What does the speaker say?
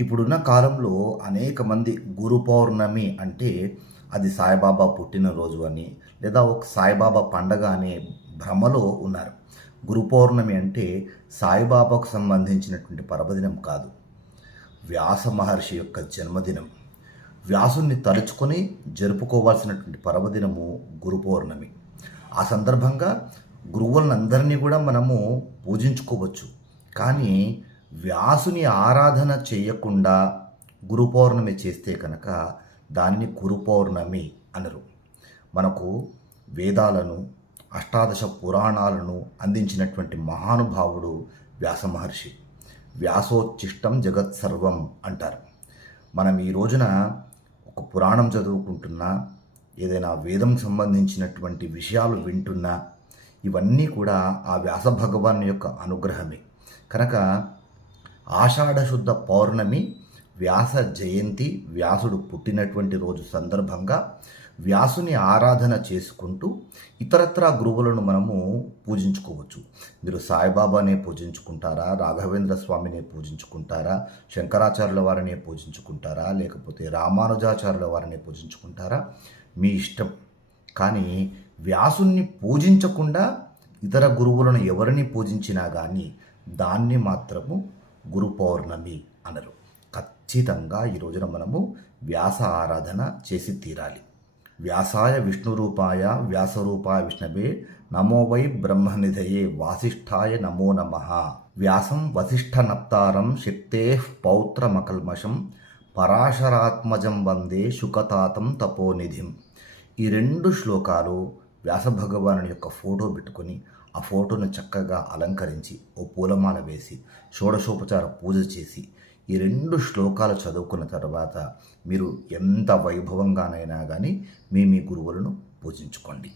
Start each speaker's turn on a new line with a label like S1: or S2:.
S1: ఇప్పుడున్న కాలంలో అనేక మంది గురు పౌర్ణమి అంటే అది సాయిబాబా పుట్టినరోజు అని లేదా ఒక సాయిబాబా పండగ అనే భ్రమలో ఉన్నారు. గురు పౌర్ణమి అంటే సాయిబాబాకు సంబంధించినటువంటి పర్వదినం కాదు. వ్యాస మహర్షి యొక్క జన్మదినం. వ్యాసుని తలుచుకొని జరుపుకోవాల్సినటువంటి పర్వదినము గురు పౌర్ణమి. ఆ సందర్భంగా గురువులందరినీ కూడా మనము పూజించుకోవచ్చు. కానీ వ్యాసుని ఆరాధన చేయకుండా గురు పౌర్ణమి చేస్తే కనుక దానిని గురు పౌర్ణమి అనరు. మనకు వేదాలను అష్టాదశ పురాణాలను అందించినటువంటి మహానుభావుడు వ్యాస మహర్షి. వ్యాసోచ్చిష్టం జగత్ సర్వం అంటారు. మనం ఈ రోజున ఒక పురాణం చదువుకుంటున్నా ఏదైనా వేదం సంబంధించినటువంటి విషయాలు వింటున్నా ఇవన్నీ కూడా ఆ వ్యాస భగవాన్ యొక్క అనుగ్రహమే. కనుక ఆషాఢశుద్ధ పౌర్ణమి వ్యాస జయంతి వ్యాసుడు పుట్టినటువంటి రోజు సందర్భంగా వ్యాసుని ఆరాధన చేసుకుంటూ ఇతరత్రా గురువులను మనము పూజించుకోవచ్చు. మీరు సాయిబాబానే పూజించుకుంటారా? రాఘవేంద్ర స్వామినే పూజించుకుంటారా? శంకరాచార్యుల వారినే పూజించుకుంటారా? లేకపోతే రామానుజాచార్యుల వారినే పూజించుకుంటారా? మీ ఇష్టం. కానీ వ్యాసుని పూజించకుండా ఇతర గురువులను ఎవరిని పూజించినా కానీ దాన్ని మాత్రము గురు పౌర్ణమి అనరు. ఖచ్చితంగా ఈ రోజున మనము వ్యాస ఆరాధన చేసి తీరాలి. వ్యాసాయ విష్ణురూపాయ వ్యాసరూపాయ విష్ణవే నమో వై బ్రహ్మనిధయే వాసిష్ఠాయ నమో నమ. వ్యాసం వసిష్ఠ నప్తారం శక్తే పౌత్రమకల్మషం పరాశరాత్మజం వందే శుకతాతం తపోనిధిం. ఈ రెండు శ్లోకాలు వ్యాసభగవాను యొక్క ఫోటో పెట్టుకొని ఆ ఫోటోను చక్కగా అలంకరించి ఓ పూలమాల వేసి షోడశోపచార పూజ చేసి ఈ రెండు శ్లోకాలు చదువుకున్న తర్వాత మీరు ఎంత వైభవంగానైనా కానీ మీ మీ గురువులను పూజించుకోండి.